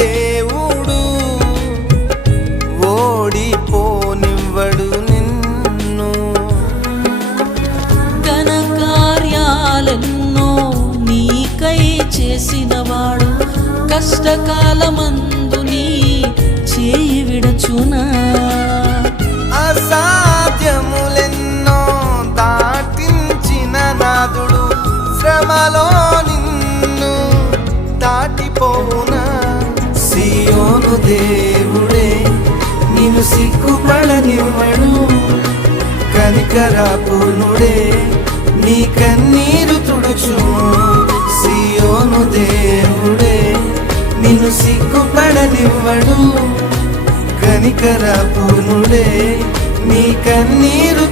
దేవుడు ఓడిపోనివ్వడు నిన్ను. ఘన కార్యాలెన్నో నీకై చేసినవాడు కష్టకాలమందు నీ చేయి విడచునా. అసాధ్యములెన్నో దాటించిన నాదుడు శ్రమలో నిన్ను దాటిపోవునా. సియోను దేవుడే నిన్ను సిగ్గుపడనివ్వడు, కనికరపూర్ణుడే నీ కన్నీరు తుడుచును. సియోను దేవుడే నిన్ను సిగ్గుపడనివ్వడు, కనికరపూర్ణుడే నీ కన్నీరు